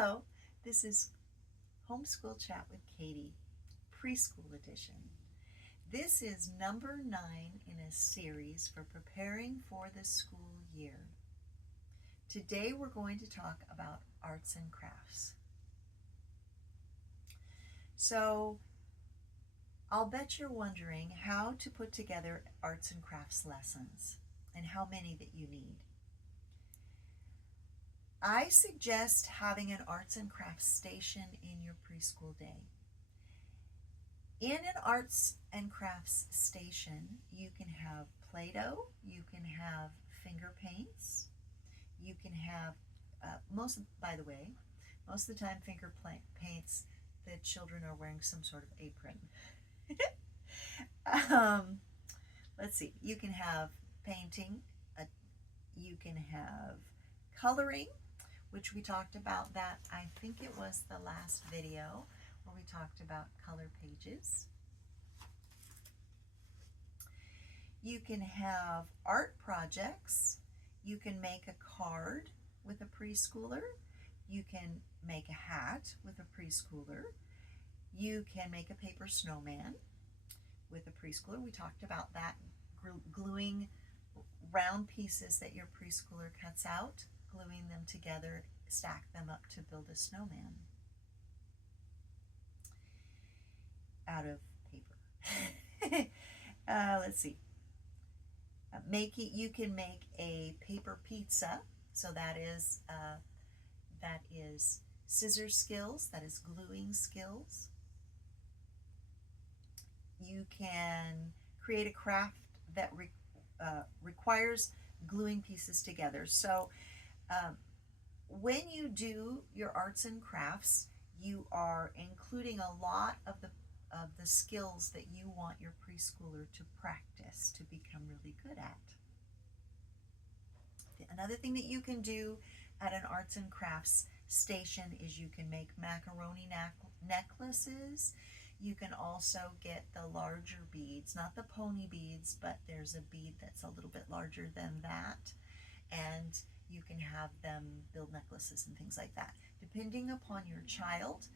Hello, this is Homeschool Chat with Katie, Preschool Edition. This is number 9 in a series for preparing for the school year. Today we're going to talk about arts and crafts. So I'll bet you're wondering how to put together arts and crafts lessons and how many that you need. I suggest having an arts and crafts station in your preschool day. In an arts and crafts station, you can have Play-Doh, you can have finger paints, you can have, most of the time finger paints, the children are wearing some sort of apron. Let's see, you can have painting, you can have coloring, which we talked about that, I think it was the last video where we talked about color pages. You can have art projects. You can make a card with a preschooler. You can make a hat with a preschooler. You can make a paper snowman with a preschooler. We talked about that, gluing round pieces that your preschooler cuts out, gluing them together, stack them up to build a snowman out of paper. Let's see. You can make a paper pizza. So that is scissor skills. That is gluing skills. You can create a craft that requires gluing pieces together. So when you do your arts and crafts, you are including a lot of the skills that you want your preschooler to practice, to become really good at. Another thing that you can do at an arts and crafts station is you can make macaroni necklaces. You can also get the larger beads, not the pony beads, but there's a bead that's a little bit larger than that. And you can have them build necklaces and things like that. Depending upon your child,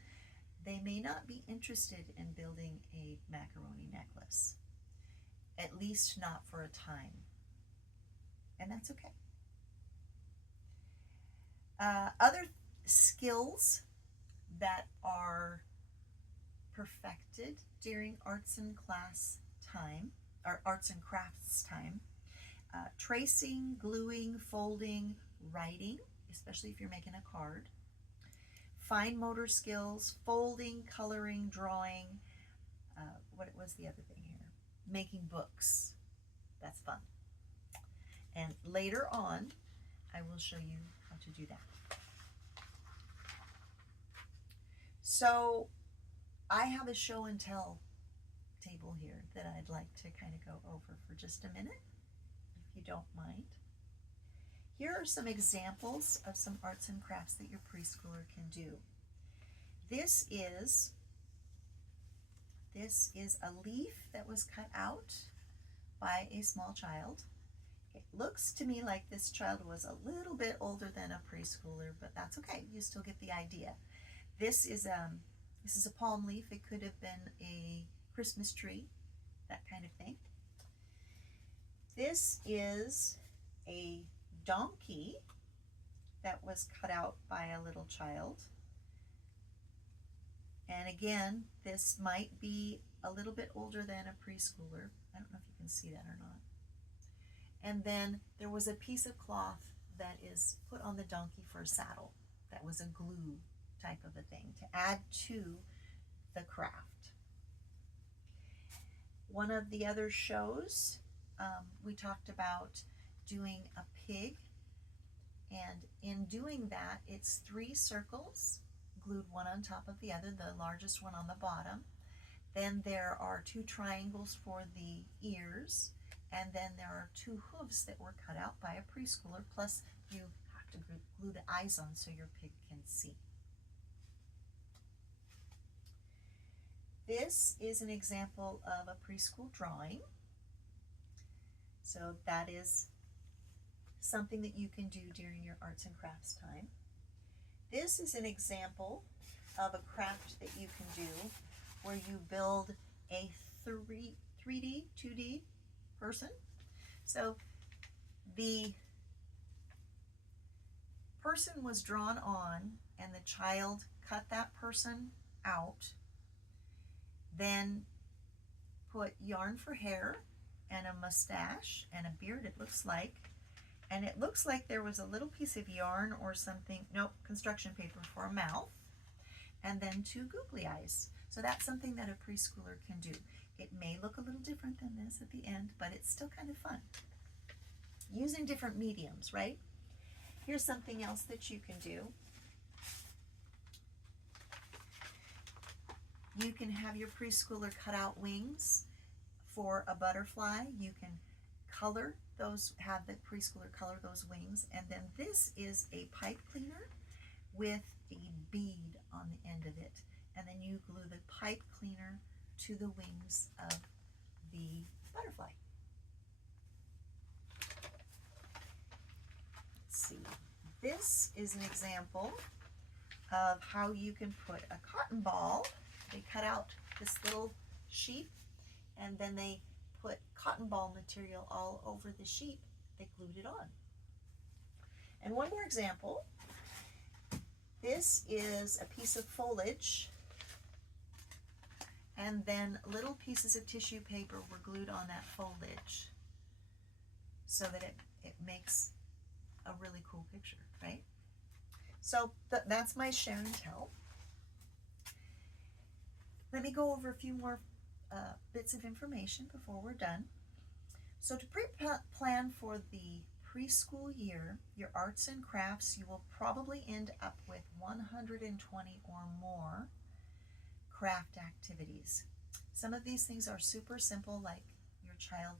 they may not be interested in building a macaroni necklace, at least not for a time, and that's okay. Other skills that are perfected during arts and crafts time, tracing, gluing, folding, writing, especially if you're making a card. Fine motor skills, folding, coloring, drawing. What was the other thing here? Making books. That's fun. And later on, I will show you how to do that. So I have a show and tell table here that I'd like to kind of go over for just a minute, if you don't mind. Here are some examples of some arts and crafts that your preschooler can do. This is a leaf that was cut out by a small child. It looks to me like this child was a little bit older than a preschooler, but that's okay. You still get the idea. This is a palm leaf. It could have been a Christmas tree, that kind of thing. This is a donkey that was cut out by a little child. And again, this might be a little bit older than a preschooler. I don't know if you can see that or not. And then there was a piece of cloth that is put on the donkey for a saddle. That was a glue type of a thing to add to the craft. One of the other shows, we talked about doing a pig. And in doing that, it's 3 circles glued one on top of the other, the largest one on the bottom. Then there are 2 triangles for the ears, and then there are 2 hooves that were cut out by a preschooler, plus you have to glue the eyes on so your pig can see. This is an example of a preschool drawing. So that is something that you can do during your arts and crafts time. This is an example of a craft that you can do where you build a 3D, 2D person. So the person was drawn on and the child cut that person out, then put yarn for hair and a mustache and a beard, it looks like. And it looks like there was a little piece of yarn or something, nope, construction paper for a mouth, and then 2 googly eyes. So that's something that a preschooler can do. It may look a little different than this at the end, but it's still kind of fun. Using different mediums, right? Here's something else that you can do. You can have your preschooler cut out wings for a butterfly. You can color those, have the preschooler color those wings. And then this is a pipe cleaner with a bead on the end of it. And then you glue the pipe cleaner to the wings of the butterfly. Let's see. This is an example of how you can put a cotton ball. They cut out this little sheep and then they put cotton ball material all over the sheep. They glued it on. And one more example. This is a piece of foliage and then little pieces of tissue paper were glued on that foliage so that it makes a really cool picture, right? So that's my show and tell. Let me go over a few more bits of information before we're done. So to pre-plan for the preschool year, your arts and crafts, you will probably end up with 120 or more craft activities. Some of these things are super simple, like your child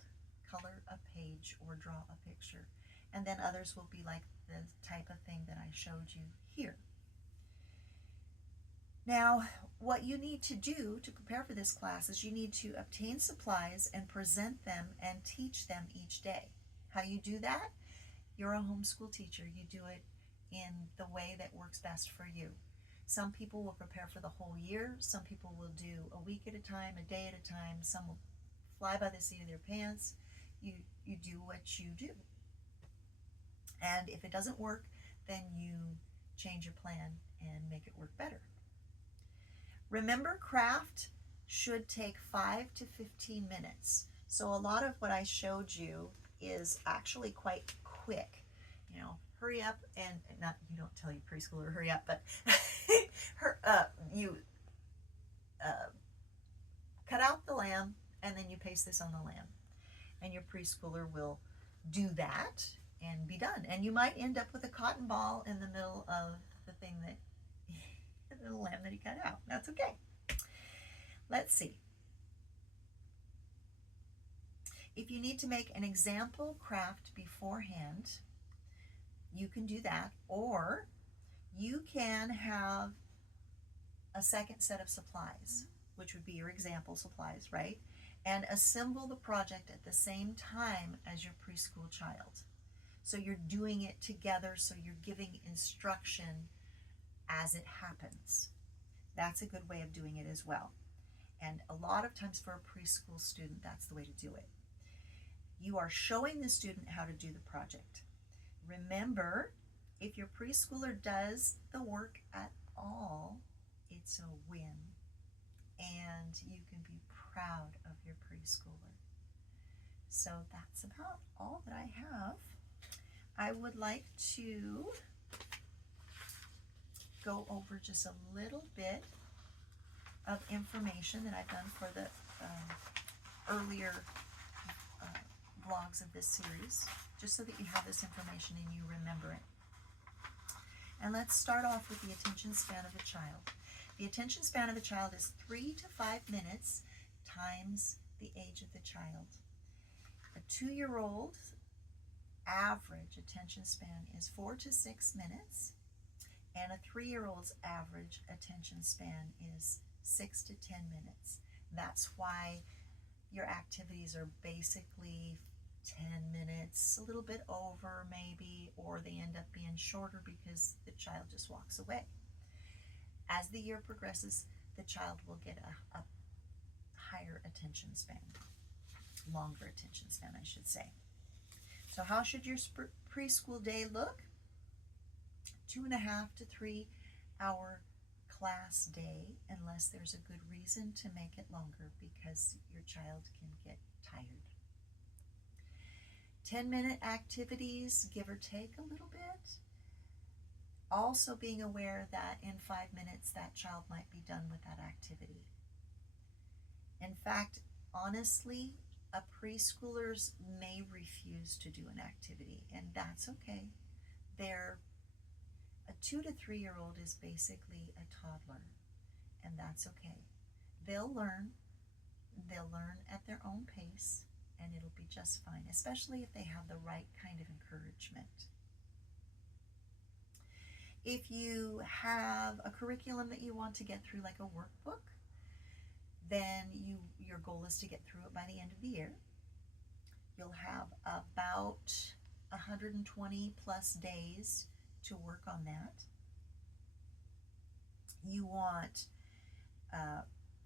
color a page or draw a picture. And then others will be like the type of thing that I showed you here. Now, what you need to do to prepare for this class is you need to obtain supplies and present them and teach them each day. How you do that? You're a homeschool teacher. You do it in the way that works best for you. Some people will prepare for the whole year. Some people will do a week at a time, a day at a time. Some will fly by the seat of their pants. You do what you do. And if it doesn't work, then you change your plan and make it work better. Remember, craft should take 5 to 15 minutes. So a lot of what I showed you is actually quite quick. You know, hurry up and not, you don't tell your preschooler hurry up, but you cut out the lamb and then you paste this on the lamb. And your preschooler will do that and be done. And you might end up with a cotton ball in the middle of the thing that the lamb that he cut out. That's okay. Let's see. If you need to make an example craft beforehand, you can do that, or you can have a second set of supplies, which would be your example supplies, right? And assemble the project at the same time as your preschool child. So you're doing it together, so you're giving instruction as it happens. That's a good way of doing it as well. And a lot of times for a preschool student, that's the way to do it. You are showing the student how to do the project. Remember, if your preschooler does the work at all, it's a win. And you can be proud of your preschooler. So that's about all that I have. I would like to go over just a little bit of information that I've done for the earlier vlogs of this series, just so that you have this information and you remember it. And let's start off with the attention span of a child. The attention span of a child is 3 to 5 minutes times the age of the child. A 2-year-old average attention span is 4 to 6 minutes, and a 3-year-old's average attention span is 6 to 10 minutes. That's why your activities are basically 10 minutes, a little bit over maybe, or they end up being shorter because the child just walks away. As the year progresses, the child will get a higher attention span, longer attention span, I should say. So how should your preschool day look? 2.5 to 3 hour class day, unless there's a good reason to make it longer because your child can get tired. 10-minute activities, give or take a little bit. Also being aware that in 5 minutes that child might be done with that activity. In fact, honestly, a preschoolers may refuse to do an activity, and that's okay. A 2 to 3 year old is basically a toddler, and that's okay. They'll learn at their own pace, and it'll be just fine, especially if they have the right kind of encouragement. If you have a curriculum that you want to get through, like a workbook, then your goal is to get through it by the end of the year. You'll have about 120 plus days to work on that. You want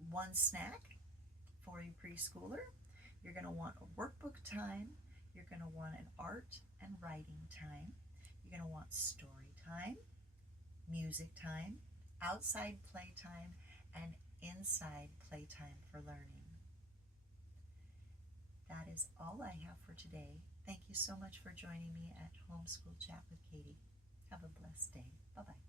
one snack for your preschooler. You're going to want a workbook time. You're going to want an art and writing time. You're going to want story time, music time, outside play time, and inside playtime for learning. That is all I have for today. Thank you so much for joining me at Homeschool Chat with Katie. Have a blessed day. Bye-bye.